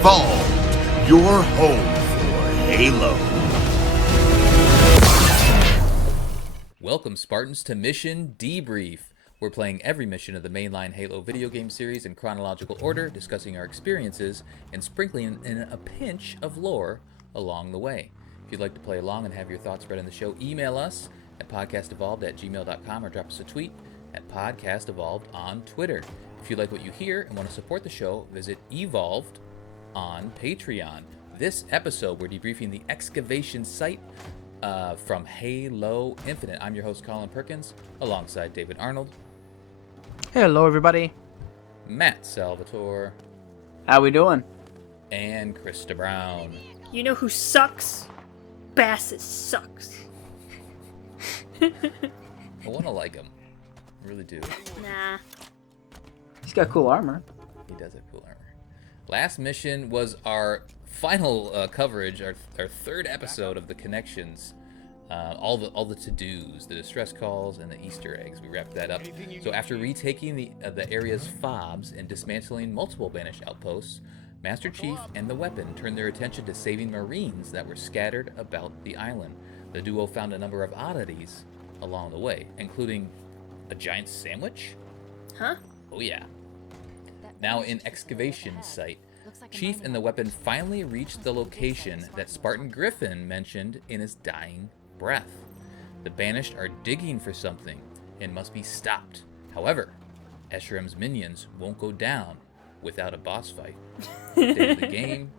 Evolved, your home for Halo. Welcome, Spartans, to Mission Debrief. We're playing every mission of the mainline Halo video game series in chronological order, discussing our experiences, and sprinkling in a pinch of lore along the way. If you'd like to play along and have your thoughts read on the show, email us at podcastevolved@gmail.com or drop us a tweet at podcastevolved on Twitter. If you like what you hear and want to support the show, visit Evolved on Patreon. This episode, we're debriefing the Excavation site from Halo Infinite. I'm your host, Colin Perkins, alongside David Arnold. Hello, everybody. Matt Salvatore. How we doing? And Krista Brown. You know who sucks? Bassus sucks. I want to like him. I really do. Nah. He's got cool armor. He does have cool armor. Last mission was our final coverage, our third episode of the Connections. All the to-dos, the distress calls, and the Easter eggs. We wrapped that up. So after retaking the area's fobs and dismantling multiple banished outposts, Master Chief and the Weapon turned their attention to saving Marines that were scattered about the island. The duo found a number of oddities along the way, including a giant sandwich? Huh? Oh yeah. Now in Excavation site, Chief and the Weapon finally reached the location that Spartan Griffin mentioned in his dying breath. The Banished are digging for something and must be stopped. However, Escharim's minions won't go down without a boss fight. The date of the game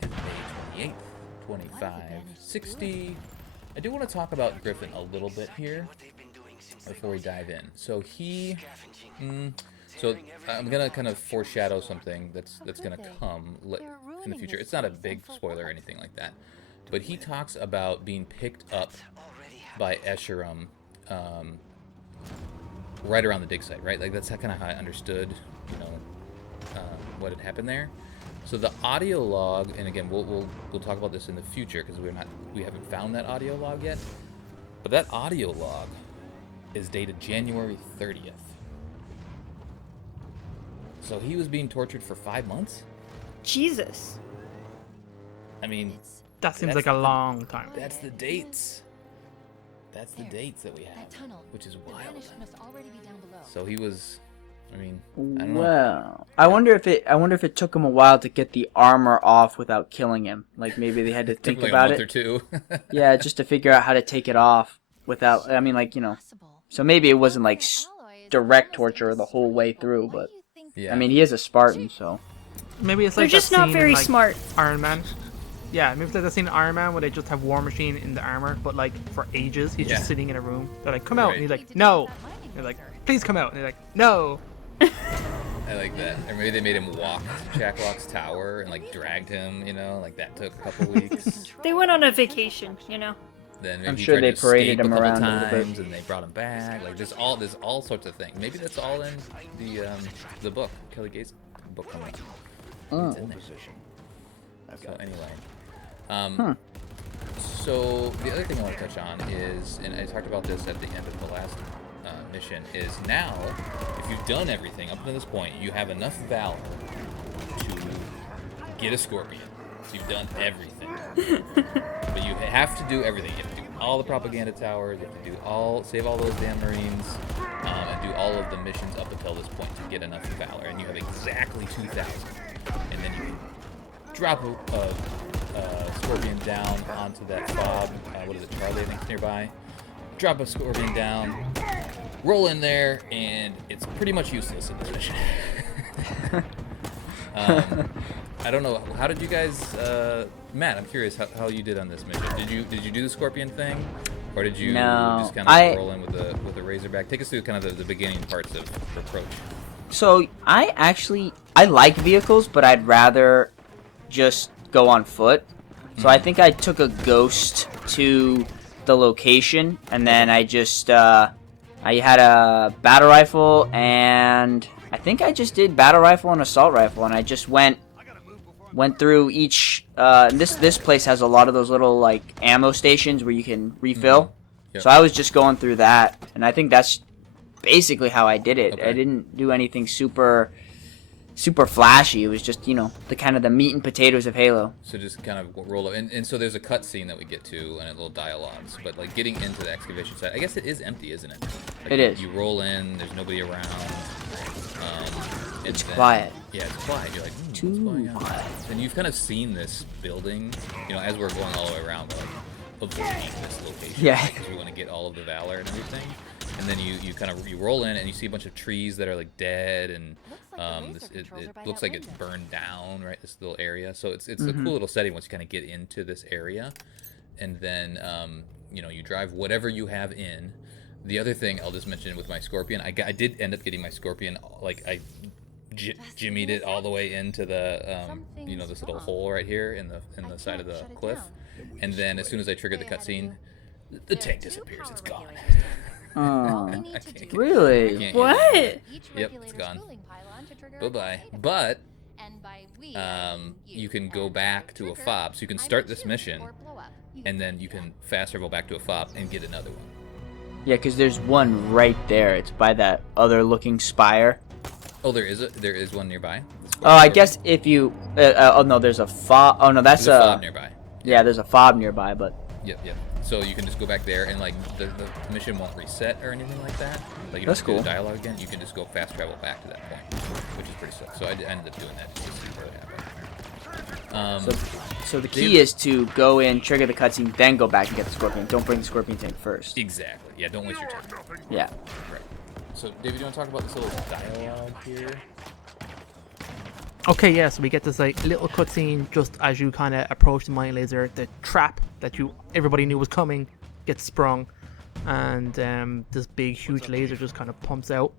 is May 28th, 2560. I do want to talk about Griffin a little bit here before we dive in. So So I'm gonna kind of foreshadow something that's gonna come in the future. It's not a big spoiler or anything like that, but he talks about being picked up by Escharim right around the dig site, right? Like that's kind of how I understood, what had happened there. So the audio log, and again, we'll talk about this in the future because we haven't found that audio log yet. But that audio log is dated January 30th. So he was being tortured for 5 months? Jesus. I mean... That seems like a long time. That's the dates. That's the dates that we have, which is wild. So he was... I don't know. Well, I wonder if it took him a while to get the armor off without killing him. Like maybe they had to think like about a month it. Or two. Yeah, just to figure out how to take it off without. So maybe it wasn't like direct torture the whole way through, but yeah. He is a Spartan, so maybe it's like they're just not very smart. Iron Man. Yeah, maybe it's like that scene in Iron Man where they just have War Machine in the armor, but like for ages he's just sitting in a room. They're like, "Come out," and he's like, "No." And they're like, "Please come out," and they're like, "No." I like that. Or maybe they made him walk to Chaklock's tower and like dragged him, like that took a couple weeks. They went on a vacation, Then maybe I'm sure they paraded him around times and they brought him back. Like there's all sorts of things. Maybe that's all in the book, Kelly Gates' book coming up. It's in there. So anyway, so the other thing I want to touch on is, and I talked about this at the end of the last mission, is now if you've done everything up to this point, you have enough valor to get a Scorpion. So you've done everything. But you have to do everything. You have to do all the propaganda towers, you have to save all those damn Marines, and do all of the missions up until this point to get enough valor. And you have exactly 2,000. And then you can drop a Scorpion down onto that fob. What is it, Charlie, I think, nearby. Drop a Scorpion down, roll in there, and it's pretty much useless in this mission. I don't know. How did you guys, Matt? I'm curious how you did on this mission. Did you do the Scorpion thing, or did you just kind of roll in with the Razorback? Take us through kind of the beginning parts of approach. So I like vehicles, but I'd rather just go on foot. So I think I took a Ghost to the location, and then I just I had a battle rifle, and I think I just did battle rifle and assault rifle, and I just went through each. This place has a lot of those little like ammo stations where you can refill. Yep. So I was just going through that, and I think that's basically how I did it. Okay. I didn't do anything super super flashy. It was just, you know, the kind of the meat and potatoes of Halo. So just kind of roll up, and so there's a cutscene that we get to and a little dialogues. But like getting into the excavation site, I guess it is empty, isn't it? Like, it is. You roll in, there's nobody around. It's quiet. Yeah, it's quiet. You're like, what's Too going on? quiet. And you've kind of seen this building, you know, as we're going all the way around, but like avoiding this location. Yeah. Because we want to get all of the valor and everything. And then you kind of roll in and you see a bunch of trees that are like dead, and it looks like it's burned down, right? This little area. So it's a cool little setting once you kind of get into this area, and then you know, you drive whatever you have in. The other thing I'll just mention with my Scorpion, I did end up getting my Scorpion, like I jimmied it all the way into the you know, this little hole right here in the side of the cliff, and then as soon as I triggered the cutscene, the tank disappears. It's gone. Oh, I can't really? What? Yep, it's gone. Bye-bye. But you can go back to a fob, so you can start this mission, and then you can fast travel back to a fob and get another one. Yeah, because there's one right there. It's by that other looking spire. Oh, there is one nearby. Oh, I guess if you... oh, no, there's a fob... Oh, no, that's there's a fob nearby. Yeah, there's a fob nearby, but... Yep. So you can just go back there, and like the mission won't reset or anything like that. Like you don't That's have to do cool. the dialogue again. You can just go fast travel back to that point, which is pretty sick. So I ended up doing that just to see what happened. So the key is to go in, trigger the cutscene, then go back and get the Scorpion. Don't bring the Scorpion tank first. Exactly. Yeah. Don't waste your time. Yeah. Right. So David, you want to talk about this little dialogue here? Okay, yeah, so we get this like little cutscene just as you kind of approach the mine laser. The trap that everybody knew was coming gets sprung, and this big huge laser just kind of pumps out.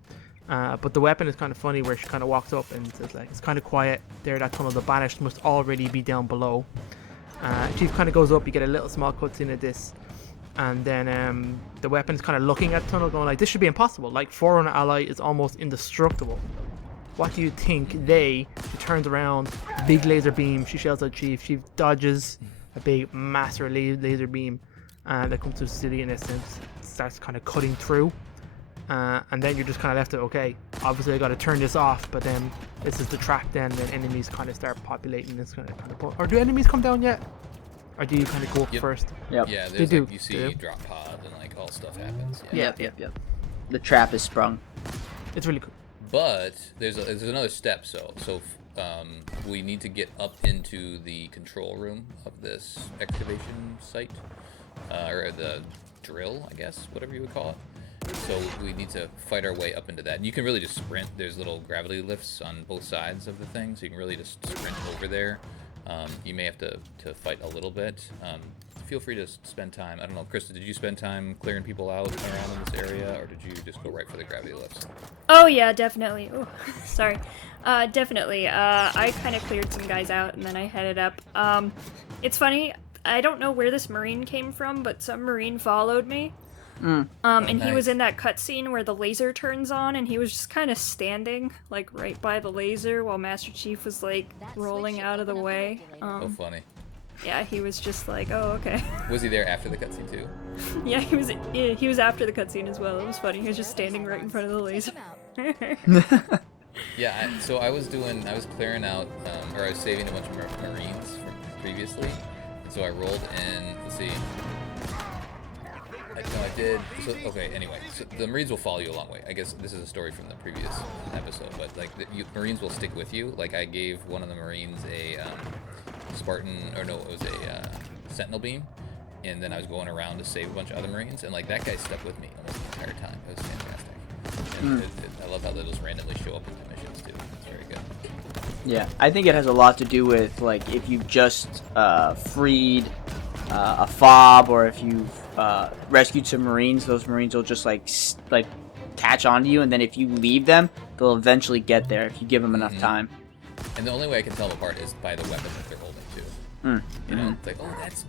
But the weapon is kind of funny, where she kind of walks up and says like, it's kind of quiet there, that tunnel, the banished must already be down below. Chief kind of goes up, you get a little small cutscene of this, and then the weapon is kind of looking at the tunnel going like, this should be impossible, like Forerunner ally is almost indestructible. What do you think? She turns around, big laser beam, she shells at Chief. Chief dodges a big master laser beam that comes to the city, in essence, starts kind of cutting through. And then you're just kind of left to, okay, obviously I got to turn this off, but then this is the trap then enemies kind of start populating this kind of or do enemies come down yet? Or do you kind of go up first? Yep. Yeah, They there's do. like, you see drop pods and like all stuff happens. Yep. The trap is sprung. It's really cool. But there's another step. So we need to get up into the control room of this excavation site, or the drill, I guess, whatever you would call it. So we need to fight our way up into that. And you can really just sprint. There's little gravity lifts on both sides of the thing, so you can really just sprint over there. You may have to fight a little bit. Feel free to spend time. I don't know, Krista, did you spend time clearing people out around in this area, or did you just go right for the gravity lifts? Oh yeah, definitely. Oh, sorry. Definitely. I kind of cleared some guys out and then I headed up. It's funny. I don't know where this Marine came from, but some Marine followed me. And he was in that cutscene where the laser turns on, and he was just kind of standing, like, right by the laser while Master Chief was, like, rolling out of the way. Oh, funny. Yeah, he was just like, oh, okay. Was he there after the cutscene, too? Yeah, he was after the cutscene as well. It was funny. He was just standing right in front of the laser. Yeah, so I was clearing out, or I was saving a bunch of Marines from previously, and so I rolled in, let's see, I did, so, okay, anyway, so the Marines will follow you a long way. I guess this is a story from the previous episode, but, like, Marines will stick with you. Like, I gave one of the Marines a, Spartan, or no, it was a, Sentinel beam, and then I was going around to save a bunch of other Marines, and, like, that guy stuck with me almost the entire time. It was fantastic. And I love how they just randomly show up in the missions, too. It's very good. Yeah, I think it has a lot to do with, like, if you've just freed a fob, or if you've rescued some Marines, those Marines will just like catch on to you, and then if you leave them, they'll eventually get there if you give them enough time. And the only way I can tell them apart is by the weapon that they're holding too. You know, it's like, oh, that's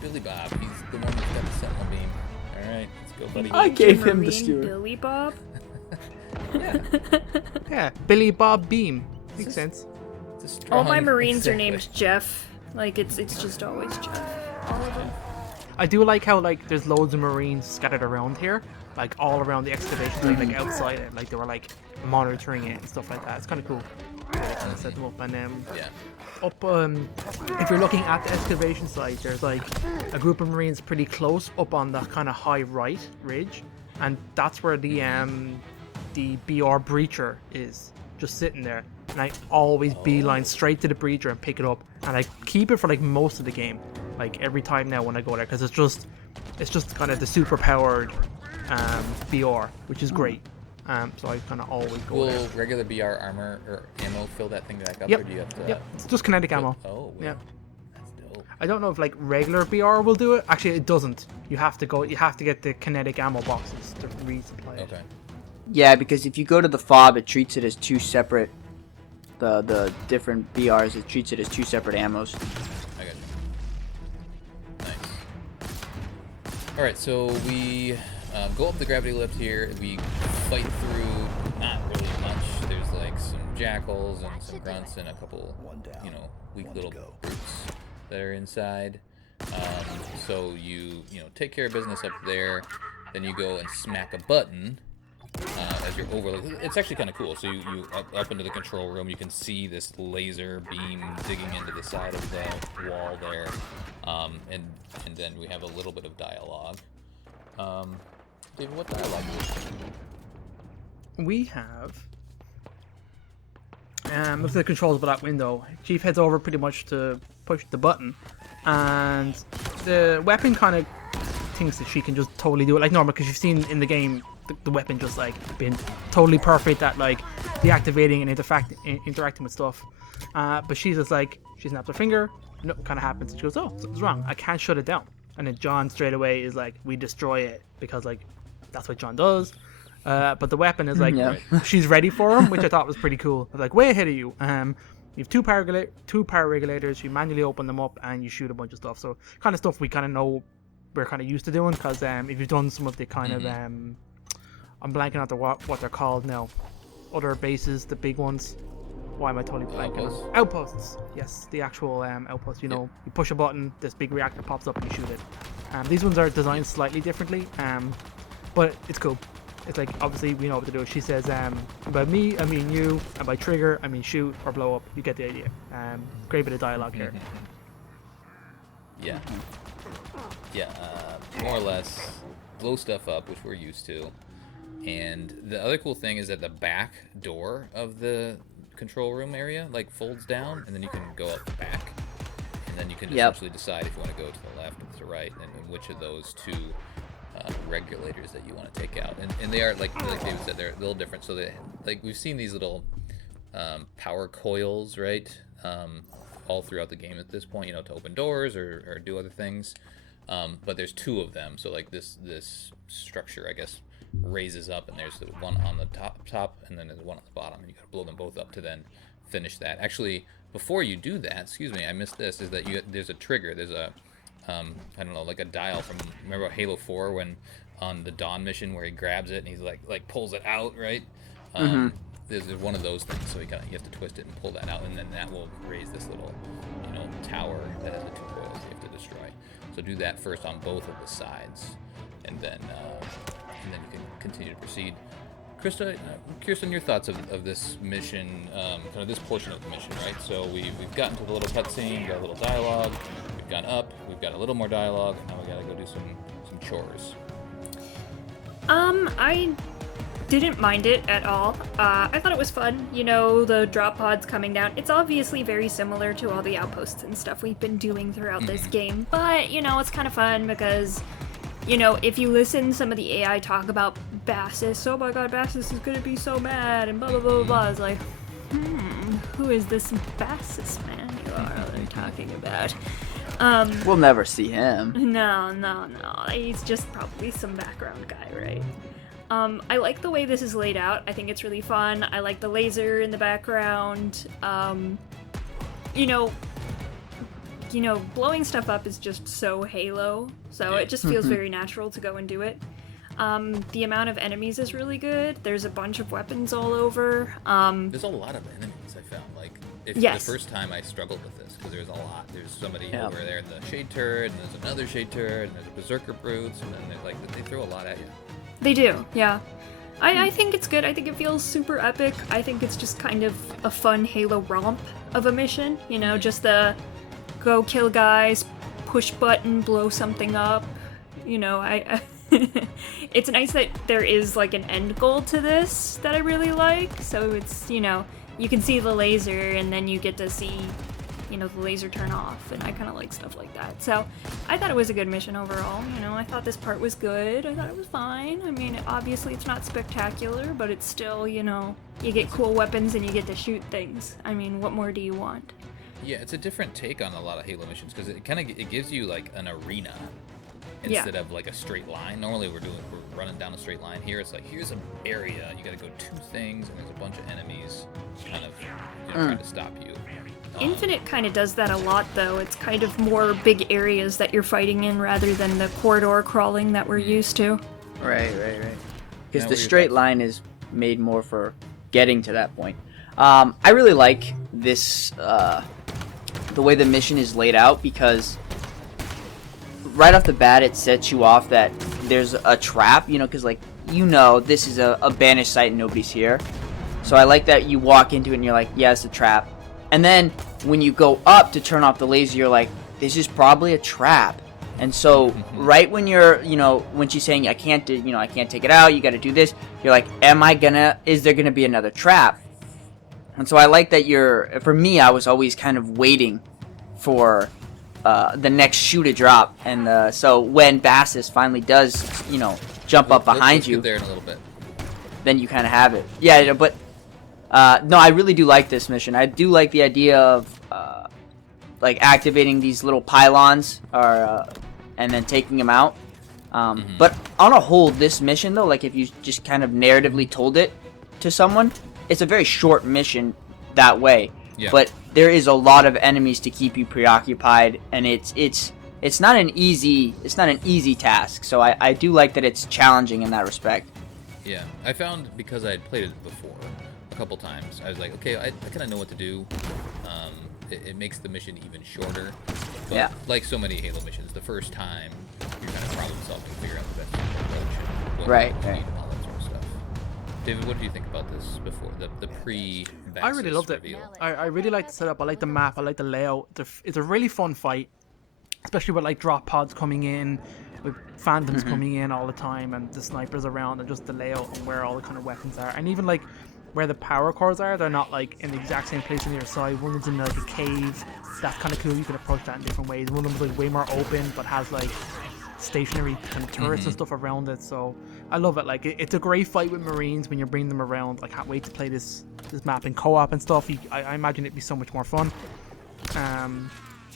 Billy Bob. He's the one who's got the Sentinel beam. All right, let's go, buddy. I gave him the Marine skewer. Billy Bob? Yeah, Billy Bob Beam. Makes sense. It's a All my strong- Marines are named Jeff. Like, it's just always Jeff. All of them. I do like how like there's loads of Marines scattered around here, like all around the excavation site, like outside it, like they were like monitoring it and stuff like that. It's kind of cool. They kind of set them up, and Yeah. up if you're looking at the excavation site, there's like a group of Marines pretty close up on the kind of high right ridge, and that's where the BR breacher is, just sitting there. And I always beeline straight to the breacher and pick it up, and I keep it for like most of the game, like every time now when I go there, because it's just kind of the super powered BR, which is great. So I kind of always go Will there. regular BR armor or ammo fill that thing back up, Yep. or do you have to? Yep, it's just kinetic ammo. Oh, wow. Yeah. That's dope. I don't know if like regular BR will do it. Actually, it doesn't. You have to get the kinetic ammo boxes to resupply it. Okay. Yeah, because if you go to the fob, it treats it as two separate. The different BRs, it treats it as two separate ammos. I got you. Nice. All right, so we go up the gravity lift here. We fight through not really much. There's like some jackals and some grunts and a couple, weak little brutes that are inside. So you take care of business up there. Then you go and smack a button. As you're over, it's actually kind of cool. So you up into the control room, you can see this laser beam digging into the side of the wall there, and then we have a little bit of dialogue. David, what dialogue is it? We have look at the controls of that window. Chief heads over pretty much to push the button, and the weapon kind of thinks that she can just totally do it like normal, because you've seen in the game the weapon just like been totally perfect at like deactivating and interacting with stuff, but she's just like, she snaps her finger, no, kind of happens, and she goes, oh, something's wrong, I can't shut it down. And then John straight away is like, we destroy it, because like that's what John does. But the weapon is like, she's ready for him, which I thought was pretty cool. I was like, way ahead of you. You have two power regulators, you manually open them up and you shoot a bunch of stuff. So kind of stuff we kind of know we're kind of used to doing, because if you've done some of the kind of I'm blanking out what they're called now. Other bases, the big ones. Why am I totally blanking? Outposts. Yes, the actual outposts. You push a button, this big reactor pops up and you shoot it. These ones are designed slightly differently, but it's cool. It's like, obviously we know what to do. She says, by me, I mean you, and by trigger, I mean shoot or blow up. You get the idea. Great bit of dialogue here. Yeah. Yeah, more or less blow stuff up, which we're used to. And the other cool thing is that the back door of the control room area like folds down, and then you can go up the back, and then you can essentially decide if you want to go to the left or to the right, and which of those two regulators that you want to take out. And they are like David said, they're a little different. So they, like, we've seen these little power coils, right, all throughout the game at this point, to open doors or do other things. But there's two of them, so like this structure, I guess, raises up, and there's the one on the top, and then there's one on the bottom, and you gotta blow them both up to then finish that. Actually, before you do that, excuse me, I missed this, is that there's a trigger, there's a I don't know, like a dial from, remember Halo 4 when on the Dawn mission where he grabs it and he's like pulls it out, right? There's one of those things, so you have to twist it and pull that out, and then that will raise this little tower that has the two coils you have to destroy. So do that first on both of the sides, and then you can continue to proceed. Kirsten, your thoughts of this mission, kind of this portion of the mission, right? So we've gotten to the little cutscene, got a little dialogue, we've gone up, we've got a little more dialogue, and now we gotta go do some chores. I didn't mind it at all. I thought it was fun, the drop pods coming down. It's obviously very similar to all the outposts and stuff we've been doing throughout this game, but, it's kind of fun because, if you listen to some of the AI talk about Bassus, oh my god, Bassus is gonna be so mad, and blah blah blah blah blah, it's like, who is this Bassus man you are talking about? We'll never see him. No, he's just probably some background guy, right? I like the way this is laid out. I think it's really fun. I like the laser in the background. Blowing stuff up is just so Halo, so it just feels very natural to go and do it. The amount of enemies is really good. There's a bunch of weapons all over. There's a lot of enemies, I found. Like, Yes. The first time I struggled with this because there's a lot. There's somebody Yeah. over there in the shade turret, and there's another shade turret, and there's berserker brutes, and then they throw a lot at you. They do, yeah. I think it's good. I think it feels super epic. I think it's just kind of a fun Halo romp of a mission. You know, just the go kill guys, push button, blow something up. You know, I it's nice that there is like an end goal to this that I really like. So it's, you know, you can see the laser and then you get to see, you know, the laser turn off, and I kind of like stuff like that. So I thought it was a good mission overall. You know, I thought this part was good. I thought it was fine. I mean, obviously it's not spectacular, but it's still, you know, you get cool weapons and you get to shoot things. I mean, what more do you want? Yeah, it's a different take on a lot of Halo missions because it gives you like an arena instead of like a straight line. Normally we're running down a straight line. Here it's like, here's an area, you gotta go 2 things, and there's a bunch of enemies kind of, you know, trying to stop you. Infinite kind of does that a lot, though. It's kind of more big areas that you're fighting in rather than the corridor crawling that we're used to. Right. Because Now, the straight line is made more for getting to that point. I really like this, the way the mission is laid out, because right off the bat it sets you off that there's a trap, you know, because, like, you know this is a banished site and nobody's here. So I like that you walk into it and you're like, yeah, it's a trap. And then when you go up to turn off the laser, you're like, this is probably a trap. And so right when you're, you know, when she's saying, I can't take it out, you got to do this, you're like, is there going to be another trap? And so I like that for me, I was always kind of waiting for the next shoe to drop. And so when Bassus finally does, you know, jump up behind you, get there in a little bit. then you kind of have it. Yeah, but no, I really do like this mission. I do like the idea of like activating these little pylons, and then taking them out. But on a whole, this mission though, like if you just kind of narratively told it to someone, it's a very short mission that way. Yeah. But there is a lot of enemies to keep you preoccupied, and it's not an easy task. So I do like that it's challenging in that respect. Yeah, I found because I had played it before a couple times, I was like, okay, I kind of know what to do. It makes the mission even shorter. But Yeah. like so many Halo missions, the first time you're kind of problem solving to figure out the best approach. What Right, you right. need and all that sort of stuff. David, what do you think about this before the pre? I really loved it. reveal? I really like the setup. I like the map. I like the layout. It's a really fun fight, especially with like drop pods coming in, with phantoms coming in all the time, and the snipers around, and just the layout and where all the kind of weapons are, and even like where the power cores are. They're not like in the exact same place on your side. One of them's in like a cave. That's kind of cool. You can approach that in different ways. One of them's like way more open, but has like stationary kind of turrets and stuff around it. So I love it. Like it's a great fight with Marines when you're bringing them around. I can't wait to play this map in co-op and stuff. I imagine it'd be so much more fun.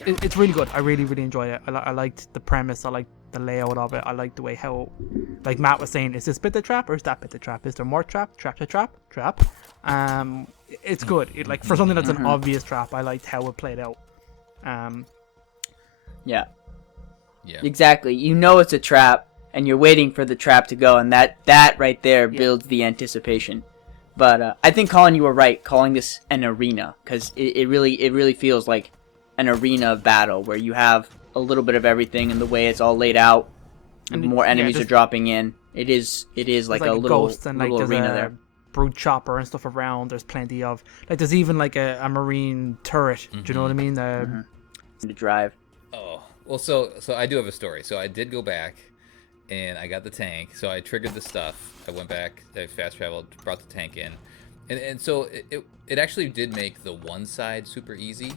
It's really good. I really enjoy it. I liked the premise. I liked the layout of it. I liked the way how, like Matt was saying, is this bit the trap or is that bit the trap? Is there more trap? Trap. It's good. Like for something that's an obvious trap, I liked how it played out. Yeah. Yeah. Exactly. You know it's a trap, and you're waiting for the trap to go, and that right there builds the anticipation. But I think, Colin, you were right calling this an arena, because it really feels like an arena of battle where you have a little bit of everything, and the way it's all laid out, and more enemies are dropping in. It is like a little ghosts and like little there's arena a there. brute chopper and stuff around. There's plenty of like there's even like a marine turret. Do you know what I mean? To drive. Oh, well, so I do have a story. So I did go back, and I got the tank. So I triggered the stuff. I went back, I fast traveled, brought the tank in, and so it actually did make the one side super easy,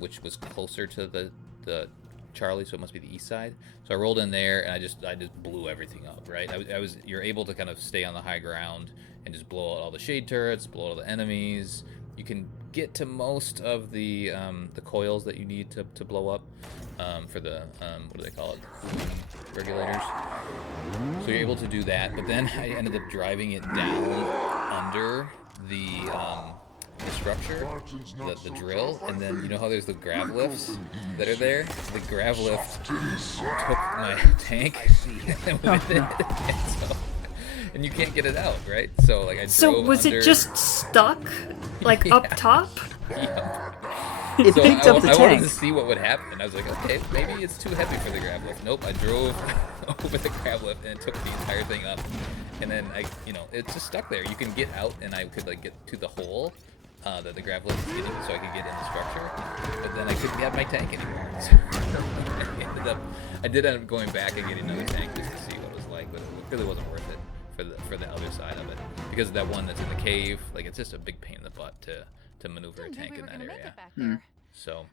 which was closer to the Charlie, so it must be the east side. So I rolled in there, and I just blew everything up. Right, you're able to kind of stay on the high ground and just blow out all the shade turrets, blow out all the enemies. You can get to most of the coils that you need to blow up for the what do they call it, cooling regulators. So you're able to do that, but then I ended up driving it down under the structure, the drill, and then you know how there's the grav lifts that are there? The grav lift took my tank with it, and you can't get it out, right? So like I drove So was under... it just stuck, like up top? It So picked up the I wanted tank. to see what would happen. I was like, okay, maybe it's too heavy for the grab lift. Nope, I drove over the grab lift and took the entire thing up. And then it's just stuck there. You can get out, and I could like get to the hole that the grab lift is hitting, so I could get in the structure. But then I couldn't have my tank anymore. So I did end up going back and getting another tank just to see what it was like, but it really wasn't worth it for the other side of it because of that one that's in the cave. Like it's just a big pain in the butt to maneuver a tank in that area. So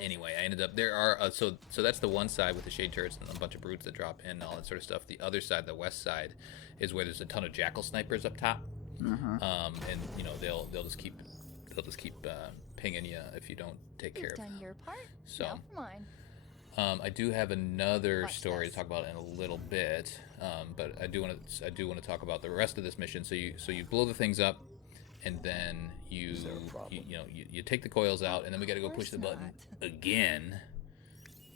anyway, I ended up there are so that's the one side with the shade turrets and a bunch of brutes that drop in and all that sort of stuff. The other side, the west side, is where there's a ton of jackal snipers up top. And they'll just keep pinging you if you don't take care of them. So I do have another story to talk about in a little bit, but I do want to talk about the rest of this mission. So you blow the things up, and then you take the coils out, and then we got to go push the button again.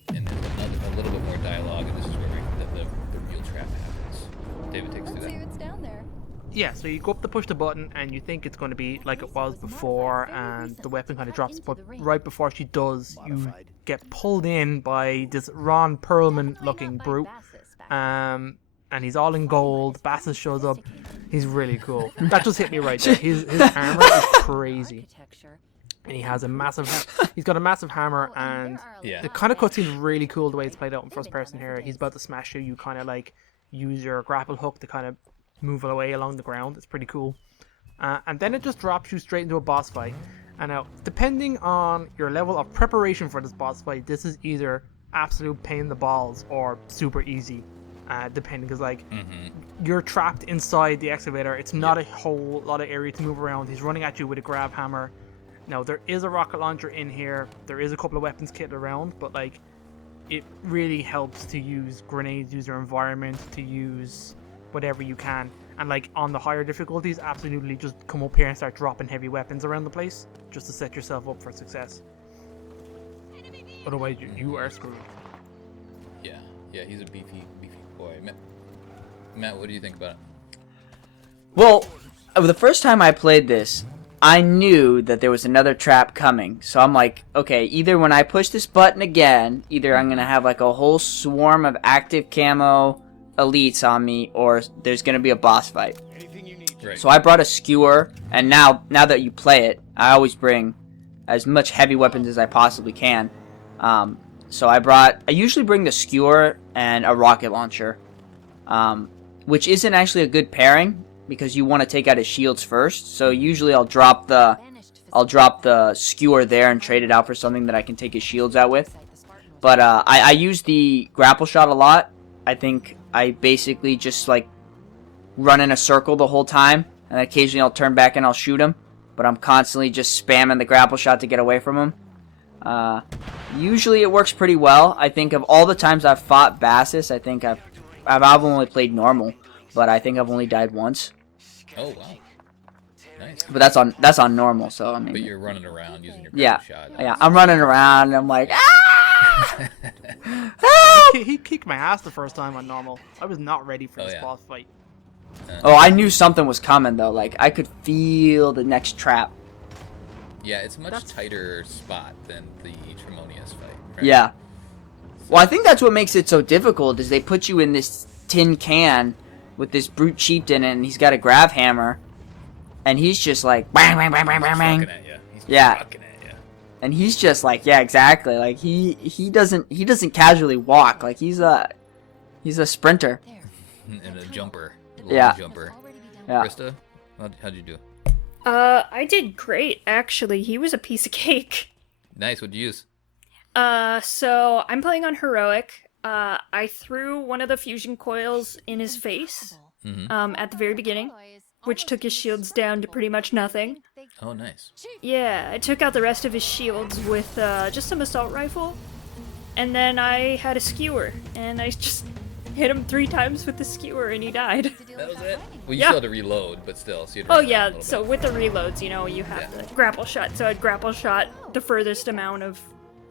And there's a little bit more dialogue, and this is where the real trap happens. David takes through that. It's down there. Yeah, so you go up to push the button and you think it's going to be like it was before and the weapon kind of drops, but right before she does, you get pulled in by this Ron Perlman looking brute. And he's all in gold. Bassus shows up. He's really cool. That just hit me right there. His armor is crazy. And he has he's got a massive hammer, and the kind of cutscene's really cool the way it's played out in first person here. He's about to smash you kind of like use your grapple hook to kind of move away along the ground. It's pretty cool. And then it just drops you straight into a boss fight. And now, depending on your level of preparation for this boss fight, this is either absolute pain in the balls or super easy. Depending, because like you're trapped inside the excavator. It's not a whole lot of area to move around. He's running at you with a grab hammer. Now there is a rocket launcher in here. There is a couple of weapons kitted around, but like it really helps to use grenades, use your environment, to use whatever you can. And like on the higher difficulties, absolutely just come up here and start dropping heavy weapons around the place just to set yourself up for success. Otherwise, you are screwed. Yeah, he's a beefy boy. Matt, what do you think about it? Well, the first time I played this, I knew that there was another trap coming. So I'm like, okay, either when I push this button again, either I'm going to have like a whole swarm of active camo elites on me, or there's going to be a boss fight. Right. So I brought a skewer, and now that you play it, I always bring as much heavy weapons as I possibly can. So I usually bring the skewer and a rocket launcher, which isn't actually a good pairing because you want to take out his shields first. So usually I'll drop the skewer there and trade it out for something that I can take his shields out with. But I use the grapple shot a lot. I think I basically just like run in a circle the whole time, and occasionally I'll turn back and I'll shoot him. But I'm constantly just spamming the grapple shot to get away from him. Usually it works pretty well. I think of all the times I've fought Bassus, I think I've only played normal, but I think I've only died once. Oh wow, nice. But that's on normal, so I mean. But you're running around using your grapple shot. Yeah, I'm running around and I'm like, ah! He kicked my ass the first time on normal. I was not ready for this boss fight. Oh, I knew something was coming though. Like I could feel the next trap. Yeah, it's a much tighter spot than the Tremonius fight. Right? Yeah. Well, I think that's what makes it so difficult is they put you in this tin can with this brute chieftain, and he's got a grav hammer, and he's just like bang bang bang bang bang bang. He's at you. Yeah. At you. And he's just like, yeah, exactly. Like he doesn't casually walk. Like he's a sprinter. And a jumper. Yeah. Jumper. Yeah. Krista, how'd you do? I did great, actually. He was a piece of cake. Nice, what'd you use? So I'm playing on heroic. I threw one of the fusion coils in his face, at the very beginning, which took his shields down to pretty much nothing. Oh, nice. Yeah, I took out the rest of his shields with, just some assault rifle, and then I had a skewer, and I just hit him 3 times with the skewer, and he died. That was it? Well, you still had to reload, but still. So Oh yeah, so with the reloads, you have the grapple shot. So I'd grapple shot the furthest amount of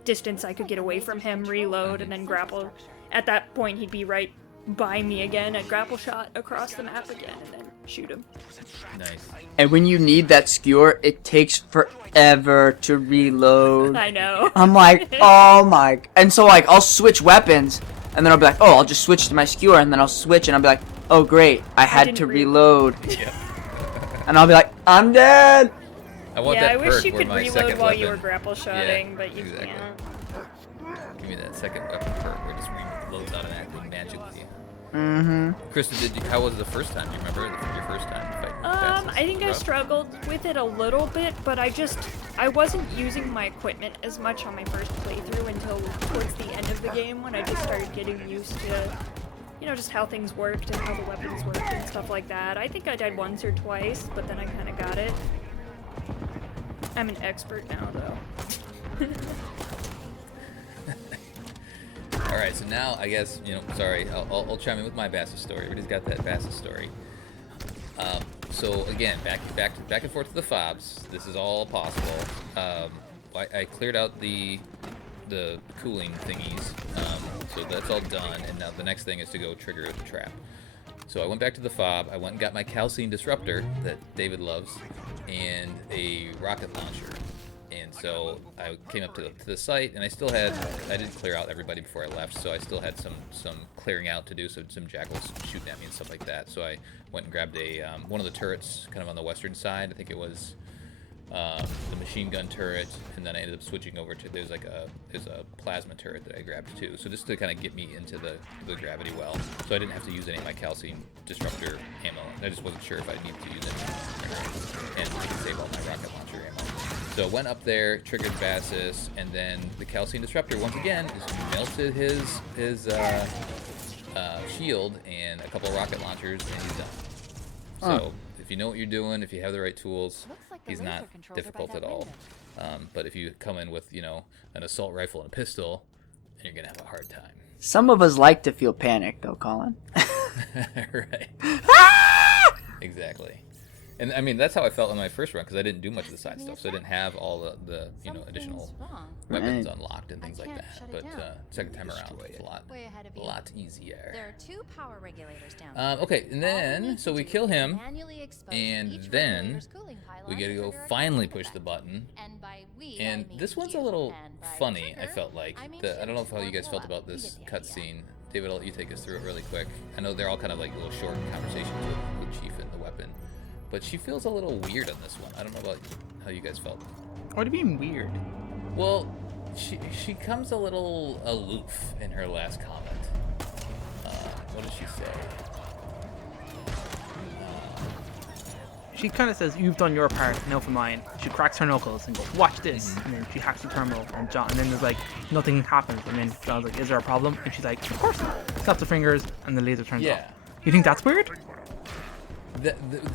distance I could get away from him, reload, and then grapple. At that point, he'd be right by me again. I'd grapple shot across the map again, and then shoot him. Nice. And when you need that skewer, it takes forever to reload. I know. I'm like, oh my. And so, like, I'll switch weapons, and then I'll be like, oh, I'll just switch to my skewer, and then I'll switch, and I'll be like, oh, great, I had didn't to reload. reload. Yep. And I'll be like, I'm dead. I want Yeah, I that wish perk you where could my reload second while weapon. you were grapple shotting, Yeah, but you exactly. can't. Give me that second weapon perk where it just reloads automatically magically. Mm-hmm. Krista, how was it the first time? Do you remember your first time fighting fastest? I think I Rough? struggled with it a little bit, but I wasn't using my equipment as much on my first playthrough until towards the end of the game when I just started getting used to, just how things worked and how the weapons worked and stuff like that. I think I died once or twice, but then I kind of got it. I'm an expert now, though. Alright, so now I guess, sorry, I'll chime in with my Bassus story. Everybody's got that Bassus story. So again, back and forth to the fobs. This is all possible. I cleared out the cooling thingies, so that's all done, and now the next thing is to go trigger the trap. So I went back to the fob, I went and got my calcine disruptor that David loves, and a rocket launcher. And so I came up to the site, and I didn't clear out everybody before I left, so I still had some clearing out to do, so some jackals shooting at me and stuff like that. So I went and grabbed one of the turrets, kind of on the western side. I think it was the machine gun turret, and then I ended up switching over to there's a plasma turret that I grabbed too. So just to kind of get me into the gravity well, so I didn't have to use any of my calcine disruptor ammo. I just wasn't sure if I needed to use it, and I could save all my rocket launcher ammo. So went up there, triggered Bassus, and then the calcine disruptor once again is melted his shield and a couple of rocket launchers, and he's done. So if you know what you're doing, if you have the right tools, he's not difficult at all. But if you come in with an assault rifle and a pistol, then you're gonna have a hard time. Some of us like to feel panic, though, Colin. Right. Exactly. And I mean, that's how I felt in my first run, because I didn't do much of the side stuff, so I didn't have all the additional weapons unlocked and things like that. But second time around, it's a lot easier. There are 2 power regulators down. Okay, and then so we kill him, and then we gotta go finally push the button. And this one's a little funny. I felt like I don't know how you guys felt about this cutscene. David, I'll let you take us through it really quick. I know they're all kind of like little short conversations with Chief and the weapon. But she feels a little weird on this one. I don't know about how you guys felt. What do you mean weird? Well, she comes a little aloof in her last comment. What did she say? She kind of says, "You've done your part, now for mine." She cracks her knuckles and goes, "Watch this!" And then she hacks the terminal, and then there's like nothing happens. And then John's like, "Is there a problem?" And she's like, "Of course not." Snaps her fingers, and the laser turns off. You think that's weird?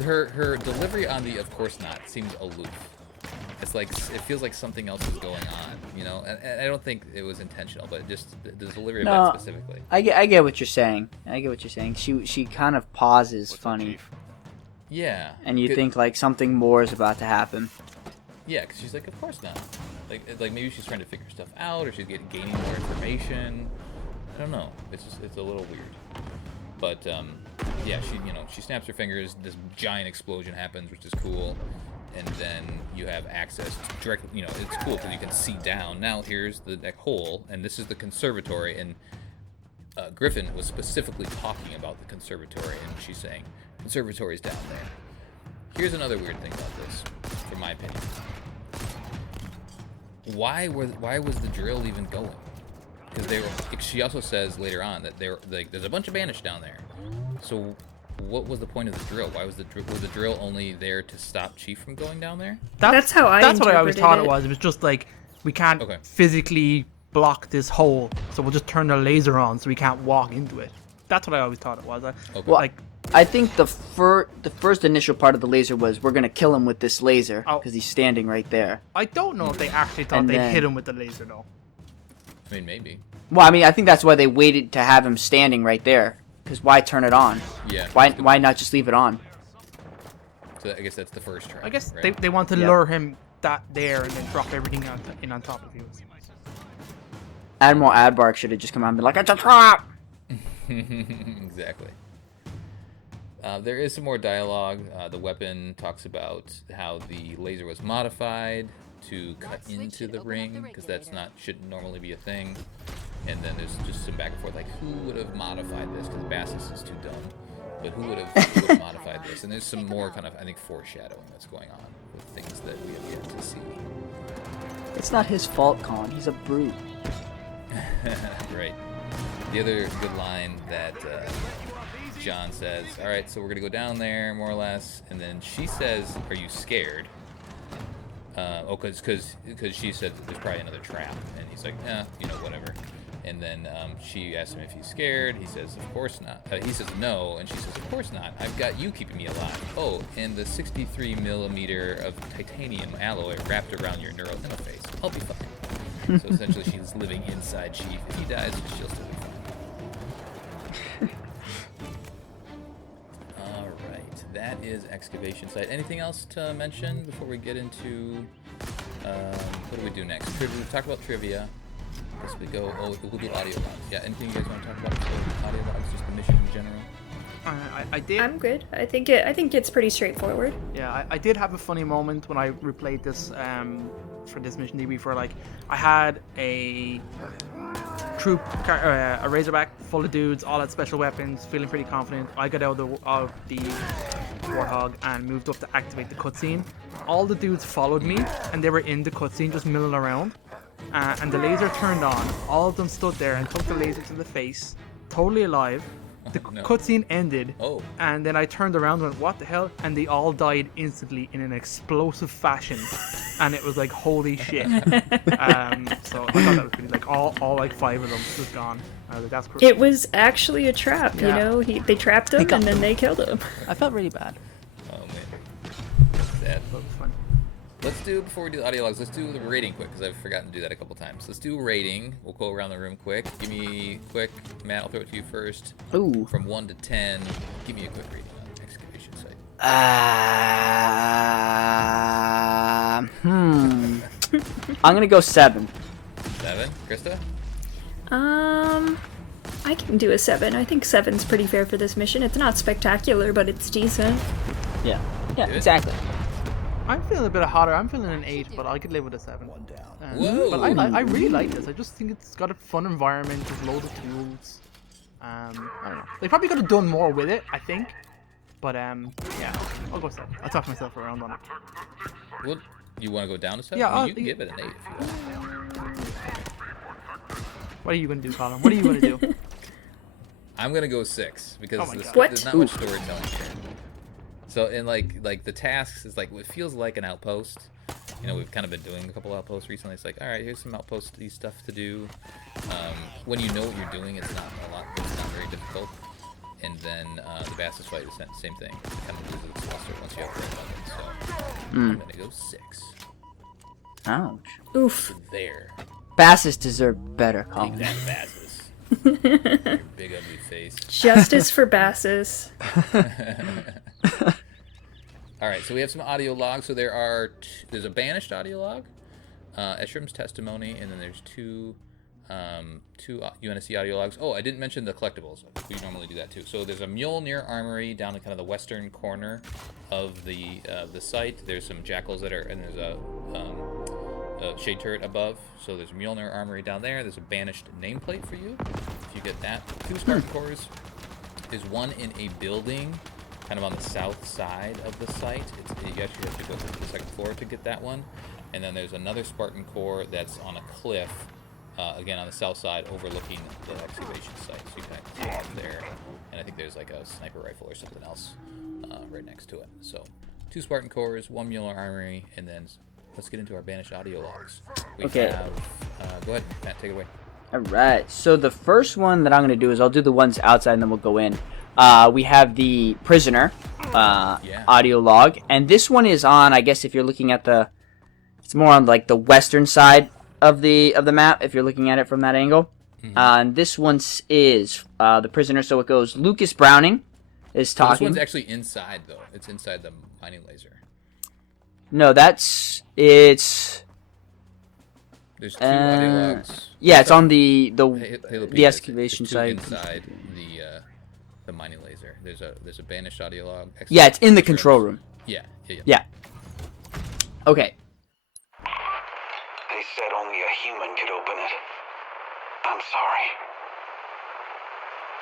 Her delivery on the "of course not" seems aloof. It's like it feels like something else is going on, And I don't think it was intentional, but just the delivery of that specifically. I get what you're saying. She kind of pauses funny. Yeah. And you think like something more is about to happen. Yeah, because she's like, "Of course not." Like maybe she's trying to figure stuff out, or she's gaining more information. I don't know. It's a little weird. But yeah, she snaps her fingers. This giant explosion happens, which is cool. And then you have access directly. It's cool because you can see down. Now here's the hole, and this is the conservatory. And Griffin was specifically talking about the conservatory, and she's saying, "Conservatory's down there." Here's another weird thing about this, from my opinion. Why was the drill even going? Because she also says later on that there's a bunch of Banish down there. So what was the point of the drill? Why was the drill only there to stop Chief from going down there? That's how I That's what I always interpreted thought it. it was. It was just like, we can't physically block this hole, so we'll just turn the laser on so we can't walk into it. That's what I always thought it was. Well, I think the first initial part of the laser was, we're gonna kill him with this laser because he's standing right there. I don't know if they actually thought And they'd then- hit him with the laser though. I mean, maybe. Well, I mean, I think that's why they waited to have him standing right there. Because why turn it on? Yeah. Why not just leave it on? So I guess that's the first try. I guess right? they want to lure him there and then drop everything on top of you. Admiral Adbark should have just come out and been like, "It's a trap!" Exactly. There is some more dialogue. The weapon talks about how the laser was modified to cut into the ring, because that's shouldn't normally be a thing. And then there's just some back and forth, like who would have modified this? Because Bassus is too dumb. But who would have modified this? And there's some more kind of, I think, foreshadowing that's going on with things that we have yet to see. It's not his fault, Colin. He's a brute. Right. The other good line that John says, all right, so we're going to go down there, more or less. And then she says, are you scared? Because she said there's probably another trap. And he's like, whatever. And then she asks him if he's scared. He says, of course not. He says no, and she says, of course not. I've got you keeping me alive. Oh, and the 63 millimeter of titanium alloy wrapped around your neural interface. I'll be fine. So essentially, she's living inside Chief. If he dies, she'll still be fine. All right, that is Excavation Site. Anything else to mention before we get into what do we do next? Trivia. Talk about trivia. Guess we go. Oh, we'll do audio logs. Yeah. Anything you guys want to talk about? Audio logs, just the mission in general. I did. I'm good. I think it's pretty straightforward. Yeah, I did have a funny moment when I replayed this for this mission DB. For like, I had a troop, a Razorback full of dudes, all had special weapons, feeling pretty confident. I got out of the Warthog and moved up to activate the cutscene. All the dudes followed me, and they were in the cutscene just milling around. And the laser turned on. All of them stood there and took the laser to the face, totally alive. The cutscene ended, and then I turned around and went, what the hell? And they all died instantly in an explosive fashion. And it was like, holy shit. So I thought that was pretty, like, all like 5 of them was gone. That's cool. It was actually a trap, you know? They trapped him and then they killed him. I felt really bad. Oh, man. Sad. That was fun. Let's do, before we do the audio logs, let's do the rating quick, because I've forgotten to do that a couple times. Let's do rating. We'll go around the room quick. Give me quick. Matt, I'll throw it to you first. Ooh. From 1 to 10, give me a quick rating on Excavation Site. I'm gonna go 7. 7? Krista? I can do a 7. I think 7's pretty fair for this mission. It's not spectacular, but it's decent. Yeah, Good. exactly. I'm feeling a bit hotter. I'm feeling an 8, but I could live with a 7. Whoa. But I really like this. I just think it's got a fun environment. There's loads of tools. I don't know. They probably could have done more with it, I think. But yeah, I'll go 7. I'll talk myself around on it. Well, you want to go down to 7? Yeah, You can give it an 8 if you want. What are you gonna do, Colin? What are you gonna do? I'm gonna go 6 because Oh my God. What? there's not much storytelling here. So in like the tasks is like it feels like an outpost. You know, we've kind of been doing a couple outposts recently. It's like, all right, here's some outposty stuff to do. When you know what you're doing, it's not very difficult. And then the Bassus fight is the same thing. It kind of loses its luster once you upgrade weapons. So I'm gonna go 6. Ouch. Oof. There. Bassus deserve better, Take Colin. that, Bassus. Your big ugly face. Justice for Bassus. All right, so we have some audio logs. So there's a banished audio log, Eshrum's testimony, and then there's two UNSC audio logs. Oh, I didn't mention the collectibles. We normally do that too. So there's a Mjolnir armory down in kind of the western corner of the site. There's some jackals and there's a shade turret above. So there's a Mjolnir armory down there. There's a banished nameplate for you if you get that. 2 Spartan cores. There's one in a building kind of on the south side of the site. You actually have to go to the second floor to get that one. And then there's another Spartan core that's on a cliff, again on the south side, overlooking the excavation site. So you can actually go up there. And I think there's like a sniper rifle or something else right next to it. So 2 Spartan cores, 1 Mjolnir armory, and then let's get into our banished audio logs. We have, go ahead, Matt, take it away. Alright, so the first one that I'm going to do is I'll do the ones outside and then we'll go in. We have the prisoner audio log, and this one is on, I guess if you're looking at it's more on like the western side of the map, if you're looking at it from that angle. And this one is the prisoner, so it goes, Lucas Browning is talking. This one's actually inside, though. It's inside the mining laser. No, it's... There's 2 audio logs. Yeah, it's on the Halo excavation There's 2 site. inside the mining laser. There's a banished audio log. Yeah, it's in the control room. Yeah. Yeah. Okay. They said only a human could open it. I'm sorry.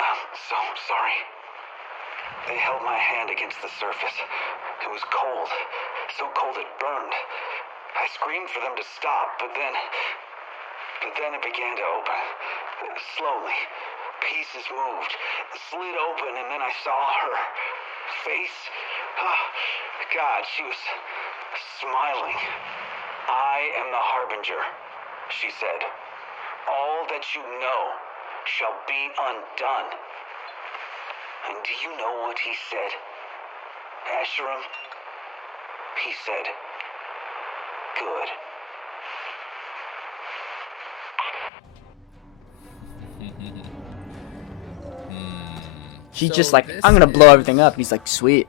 I'm so sorry. They held my hand against the surface. It was cold. So cold it burned. I screamed for them to stop, but then it began to open. Slowly. Pieces moved, slid open, and then I saw her face. Oh, God, she was smiling. I am the Harbinger, she said. All that you know shall be undone. And do you know what he said? Asherim? He said, good. She's So just like, this I'm gonna blow is- everything up. He's like, sweet.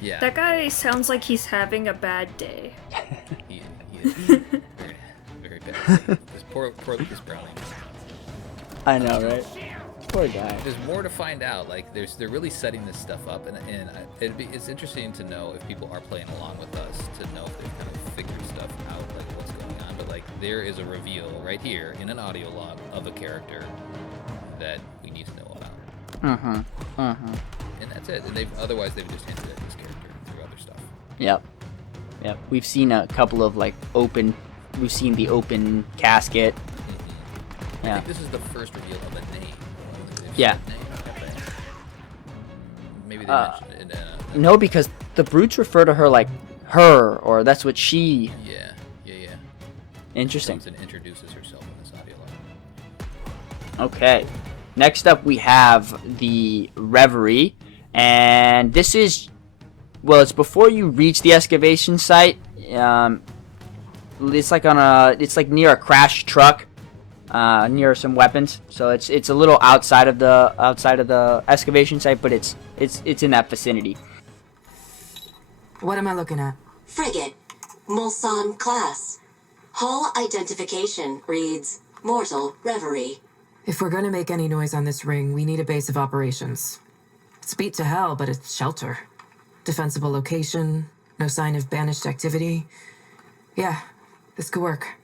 Yeah. That guy sounds like he's having a bad day. He is very, very bad. This poor Lucas Browning. I know, right? Poor guy. There's more to find out. Like, they're really setting this stuff up, and it's interesting to know if people are playing along with us to know if they've kind of figured stuff out, like what's going on. But like, there is a reveal right here in an audio log of a character that we need to know about. And that's it. And otherwise they've just hinted at this character through other stuff. Yep. We've seen a couple of like we've seen the open casket. I Yeah. think this is the first reveal of a name. They've Yeah. said name. Okay. Maybe they mentioned it in No, because the brutes refer to her like her, or that's what she. yeah. Interesting. Comes and introduces herself in this audio log. Okay. Next up, we have the Reverie, and this is, well, it's before you reach the excavation site. It's like near a crashed truck, near some weapons. So it's a little outside of the excavation site, but it's in that vicinity. What am I looking at? Frigate. Mulsan class. Hull identification reads Mortal Reverie. If we're gonna make any noise on this ring, we need a base of operations. It's beat to hell, but it's shelter. Defensible location, no sign of banished activity. Yeah, this could work.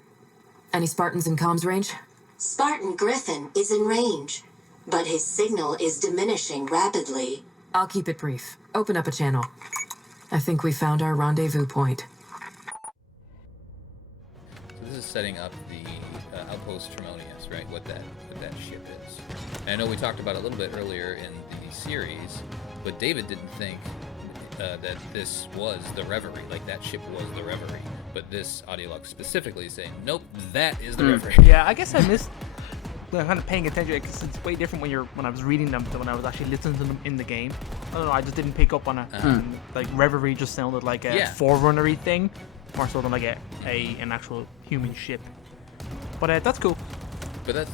Any Spartans in comms range? Spartan Griffin is in range, but his signal is diminishing rapidly. I'll keep it brief. Open up a channel. I think we found our rendezvous point. So this is setting up the outpost Tremonius, right? What that ship is. And I know we talked about it a little bit earlier in the series, but David didn't think that this was the Reverie, like that ship was the Reverie. But this audio log specifically is saying, nope, that is the Reverie. Yeah, I guess I missed. I'm kind of paying attention because it's way different when I was reading them than when I was actually listening to them in the game. I don't know. I just didn't pick up on it. Like Reverie just sounded like a forerunner-y thing, more so than like an actual human ship. But that's cool. But that's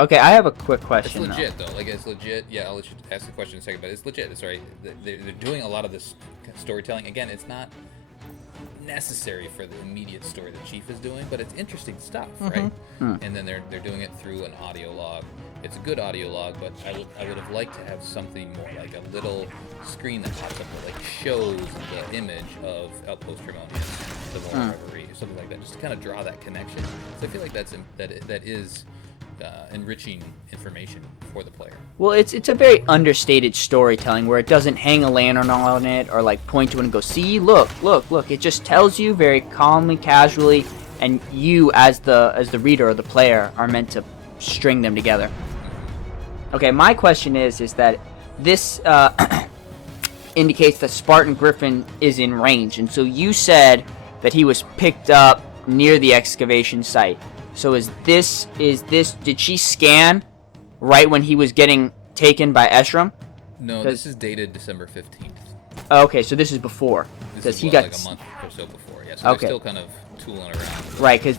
Okay, I have a quick it's question. legit though. Like it's legit. Yeah, I'll let you ask the question in a second. But it's legit. It's right. They're doing a lot of this storytelling. Again, it's not necessary for the immediate story the chief is doing, but it's interesting stuff, right? And then they're doing it through an audio log. It's a good audio log, but I would have liked to have something more like a little screen that pops up that like shows the image of Outpost Tremonius, the Moral Reverie, or something like that, just to kind of draw that connection. So I feel like that is enriching information for the player. Well, it's a very understated storytelling where it doesn't hang a lantern on it or like point to it and go, see, look. It just tells you very calmly, casually, and you as the reader or the player are meant to string them together. Okay, my question is that this indicates that Spartan Griffin is in range, and so you said that he was picked up near the excavation site. So did she scan right when he was getting taken by Esram? No, this is dated December 15th. Oh, okay, so this is before. This is he like got a month or so before. Yeah, so Okay. they're still kind of tooling around. right, because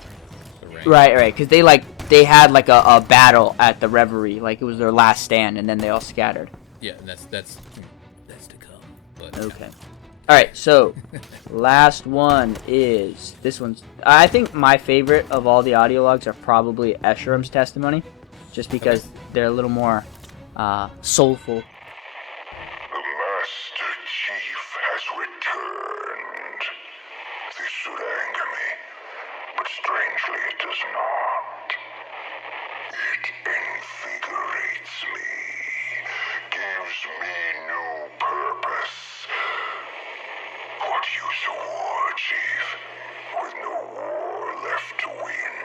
the range. right, because they had like a battle at the Reverie, like it was their last stand, and then they all scattered. Yeah, and that's to come. But Okay. All right, so last one is this one's. I think my favorite of all the audio logs are probably Esram's testimony, just because they're a little more soulful to war, Chief, with no war left to win.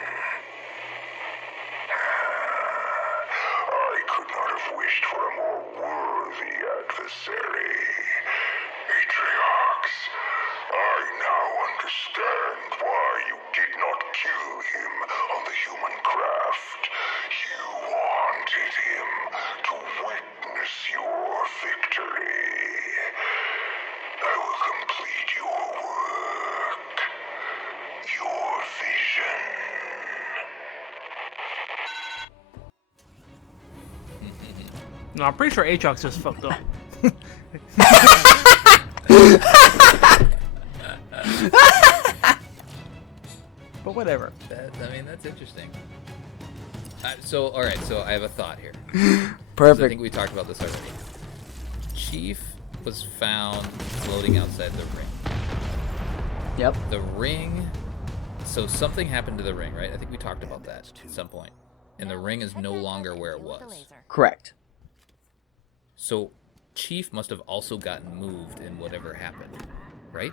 I could not have wished for a more worthy adversary. Atriox, I now understand why you did not kill him on the human craft. You wanted him to witness your victory. I will complete your work, your vision. No, I'm pretty sure Aatrox just fucked up. But whatever. That's interesting. All right, so I have a thought here. Perfect. I think we talked about this already. Chief was found floating outside the ring. Yep. The ring. So something happened to the ring, right? I think we talked about that at some point. And the ring is no longer where it was. Correct. So Chief must have also gotten moved in whatever happened, right?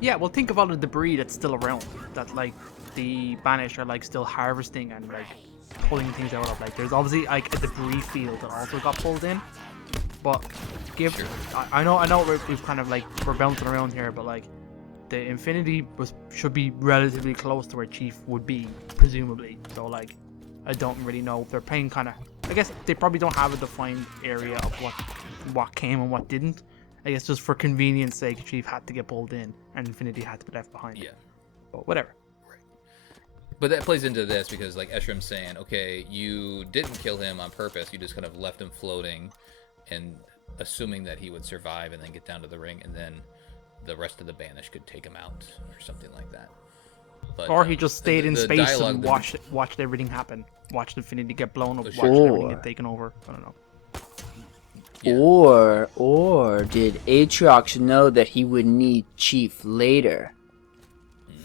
Yeah, well, think of all the debris that's still around. That, like, the Banished are, like, still harvesting and, like, pulling things out of. Like, there's obviously, like, a debris field that also got pulled in. But, I know we've kind of, like, we're bouncing around here, but, like, the Infinity should be relatively close to where Chief would be, presumably. So, like, I don't really know. They're playing kind of... I guess they probably don't have a defined area of what came and what didn't. I guess just for convenience sake, Chief had to get pulled in, and Infinity had to be left behind. Yeah. But whatever. Right. But that plays into this because, like, Eshrom's saying, okay, you didn't kill him on purpose. You just kind of left him floating and assuming that he would survive and then get down to the ring, and then the rest of the Banished could take him out or something like that. But, or he just stayed in space dialogue, and watched everything happen. Watched Infinity get blown up, watched Sure. everything get taken over. I don't know. Yeah. Or did Aatrox know that he would need Chief later?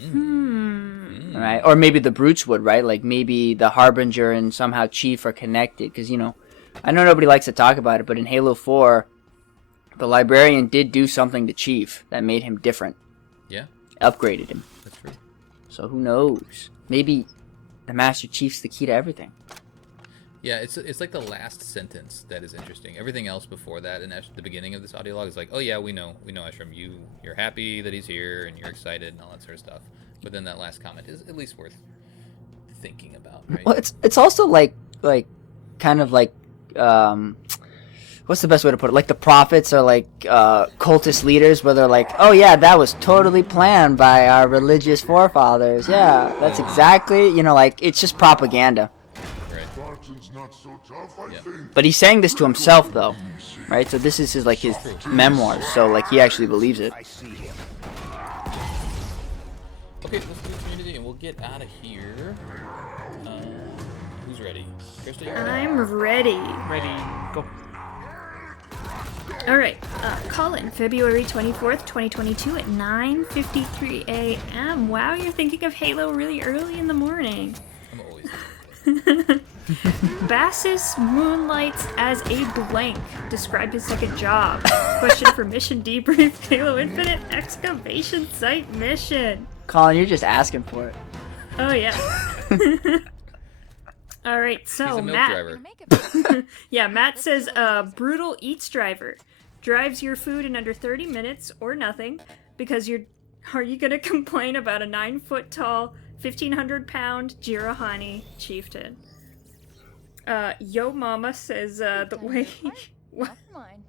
Right? Or maybe the Brutes would, right? Like maybe the Harbinger and somehow Chief are connected. Because, you know, I know nobody likes to talk about it, but in Halo 4, the Librarian did do something to Chief that made him different. Yeah. Upgraded him. That's true. So who knows? Maybe the Master Chief's the key to everything. Yeah, it's like the last sentence that is interesting. Everything else before that, and the beginning of this audio log is like, oh yeah, we know Eshrom. You're happy that he's here and you're excited and all that sort of stuff. But then that last comment is at least worth thinking about, right? Well, it's also like kind of like what's the best way to put it? Like the prophets are like cultist leaders, where they're like, oh yeah, that was totally planned by our religious forefathers. Yeah, that's exactly, you know, like it's just propaganda. Yeah. But he's saying this to himself, though, right? So this is his memoirs. So like he actually believes it. Okay, let's do community, and we'll get out of here. Who's ready? Krista, you ready? I'm ready. Ready, go. All right, call in February 24th, 2022 at 9:53 a.m. Wow, you're thinking of Halo really early in the morning. I'm always. Bassus moonlights as a blank. Describe his second job. Question for mission debrief. Halo Infinite excavation site mission. Colin, you're just asking for it. Oh yeah. All right, so He's a milk Matt. driver. Yeah, Matt says, brutal eats driver. Drives your food in under 30 minutes or nothing because are you gonna complain about a 9-foot tall, 1,500-pound Jirahani chieftain? Yo Mama says, the way... Never mind.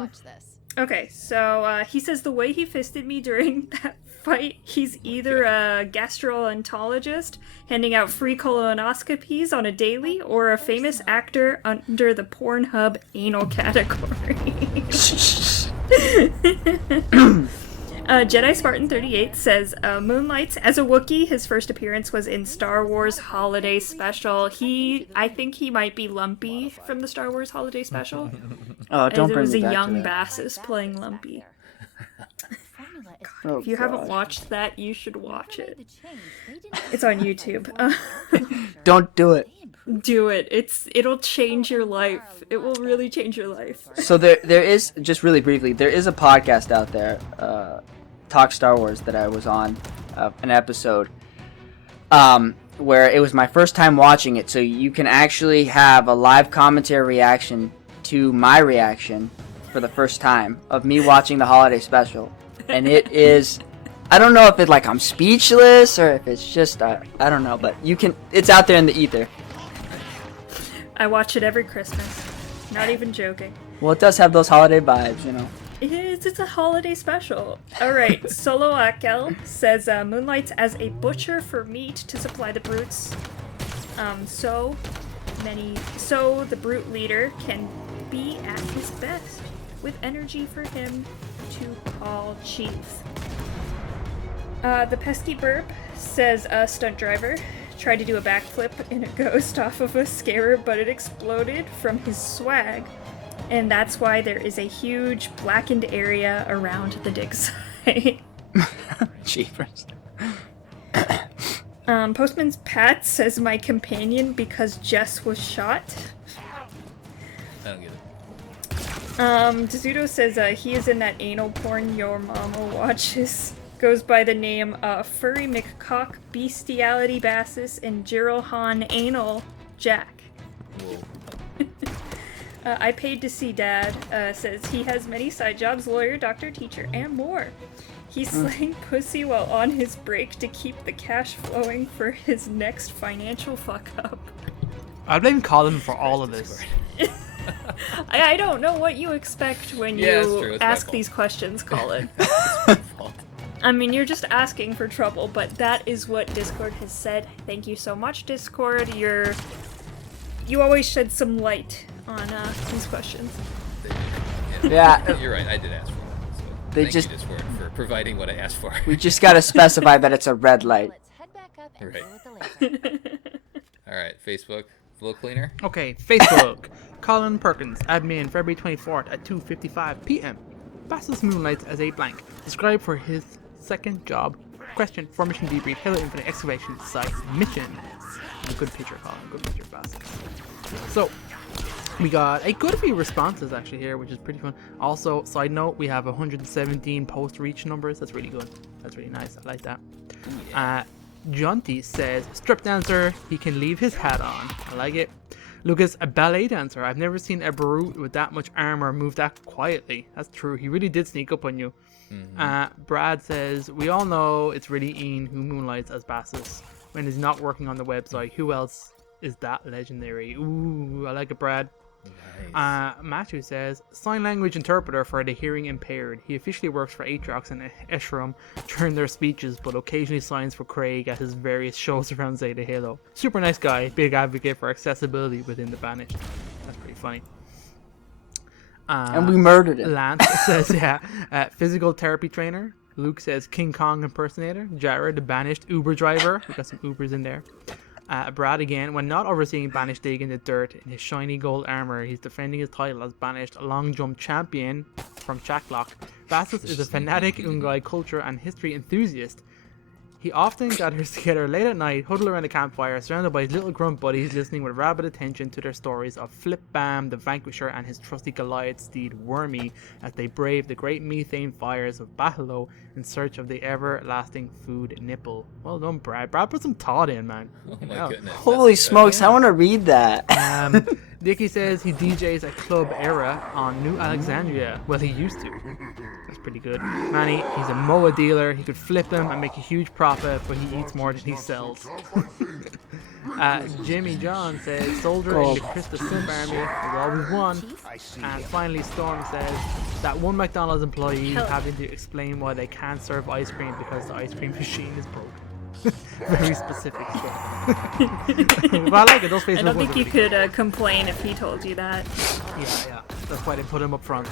Watch this. Okay, so, he says the way he fisted me during that fight, he's either a gastroenterologist handing out free colonoscopies on a daily, or a famous actor under the Pornhub anal category. Jedi Spartan 38 says, Moonlights as a Wookiee, his first appearance was in Star Wars Holiday Special. I think he might be Lumpy from the Star Wars Holiday Special. Oh, don't It bring was me a back young to that. Bassus playing Lumpy. Oh, If you haven't God. watched that, you should watch it. It's on YouTube. Don't do it. Do it. It'll change your life. It will really change your life. So there is, just really briefly, there is a podcast out there, Talk Star Wars, that I was on, an episode, where it was my first time watching it. So you can actually have a live commentary reaction to my reaction for the first time of me watching the holiday special, and it is. I don't know if it's like I'm speechless or if it's just I don't know, but you can. It's out there in the ether. I watch it every Christmas. Not even joking. Well, it does have those holiday vibes, you know. It is. It's a holiday special. All right. Solo Akel says moonlights as a butcher for meat to supply the brutes. So the brute leader can be at his best with energy for him to call chiefs. The pesky burp says stunt driver tried to do a backflip in a ghost off of a scarab, but it exploded from his swag, and that's why there is a huge blackened area around the dig site. Jeepers. Postman's Pat says my companion because Jess was shot. I don't get it. Dezudo says he is in that anal porn your mama watches. Goes by the name Furry McCock Bestiality Bassus and Jirohan Anal Jack. I paid to see Dad. Says he has many side jobs, lawyer, doctor, teacher, and more. He's slaying pussy while on his break to keep the cash flowing for his next financial fuck up. I blame Colin for all of this. I don't know what you expect when you ask these questions, Colin. It's my fault. I mean, you're just asking for trouble, but that is what Discord has said. Thank you so much, Discord. You always shed some light on these questions. Yeah. You're right, I did ask for that. So thank you, Discord, for providing what I asked for. We just gotta specify that it's a red light. Let's head back up and Right. deal with the laser. Alright, Facebook, a little cleaner. Okay, Facebook. Colin Perkins, admin, February 24th at 2:55 p.m. Bassus moonlights as a blank. Described for his second job. Question for mission debrief. Halo Infinite Excavation site mission. A good picture, Colin. Good picture, Bassus. So, we got a good few responses actually here, which is pretty fun. Also, side note, we have 117 post reach numbers. That's really good. That's really nice. I like that. Jonty says, strip dancer, he can leave his hat on. I like it. Lucas, a ballet dancer. I've never seen a brute with that much armor move that quietly. That's true. He really did sneak up on you. Brad says, we all know it's really Ian who moonlights as Bassus when he's not working on the website. Who else is that legendary? Ooh, I like it, Brad. Nice. Matthew says, sign language interpreter for the hearing impaired. He officially works for Aatrox and Esheram during their speeches, but occasionally signs for Craig at his various shows around Zeta Halo. Super nice guy, big advocate for accessibility within the Banished. That's pretty funny. And we murdered it. Lance says, physical therapy trainer. Luke says, King Kong impersonator. Jared, the Banished Uber driver. We got some Ubers in there. Brad again, when not overseeing Banished dig in the dirt in his shiny gold armor, he's defending his title as Banished long jump champion from Shacklock. Bassus is a fanatic Ungai culture and history enthusiast. He often gathers together late at night, huddle around a campfire, surrounded by his little grunt buddies, listening with rabid attention to their stories of Flip Bam, the Vanquisher, and his trusty Goliath steed Wormy, as they brave the great methane fires of Bahalo in search of the everlasting food nipple. Well done, Brad. Brad put some thought in, man. Oh my goodness. Holy smokes, I want to read that. Dickie says he DJs at Club Era on New Alexandria. Well, he used to. That's pretty good. Manny, he's a MOA dealer. He could flip them and make a huge profit, but he eats more than he sells. Jimmy John says soldier in the Christmas Simp Army is always one. And finally Storm says that one McDonald's employee having to explain why they can't serve ice cream because the ice cream machine is broken. Very specific stuff. But I like it. Those Facebook I don't think you really could complain if he told you that. Yeah. That's why they put him up front.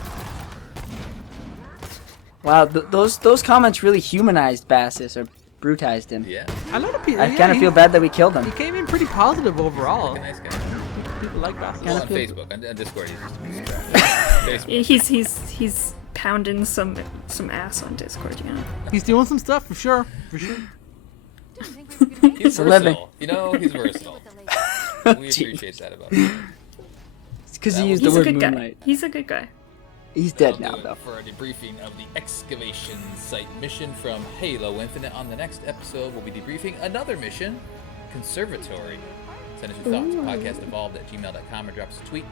Wow, those comments really humanized Bassus or brutized him. Yeah. A lot of people. I kind of feel bad that we killed him. He came in pretty positive overall. Nice guy. People like Bassus. Well, on Facebook, on Discord, he's just Facebook. He's pounding some ass on Discord, yeah. He's doing some stuff for sure. He's a living. versatile. You know, he's versatile. We appreciate that about him. It's because That he was used the He's a word good guy. moonlight. He's a good guy. He's dead That'll now, do though. it for a debriefing of the Excavation site mission from Halo Infinite. On the next episode, we'll be debriefing another mission, Conservatory. Send us your thoughts, podcastevolved@gmail.com, or drop us a tweet,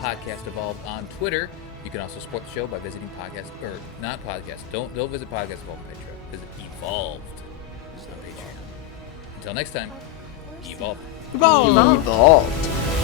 Podcast Evolved on Twitter. You can also support the show by visiting don't visit Podcast Evolved on Patreon. Visit Evolved on Patreon. Until next time, Evolve. Evolve. Evolved.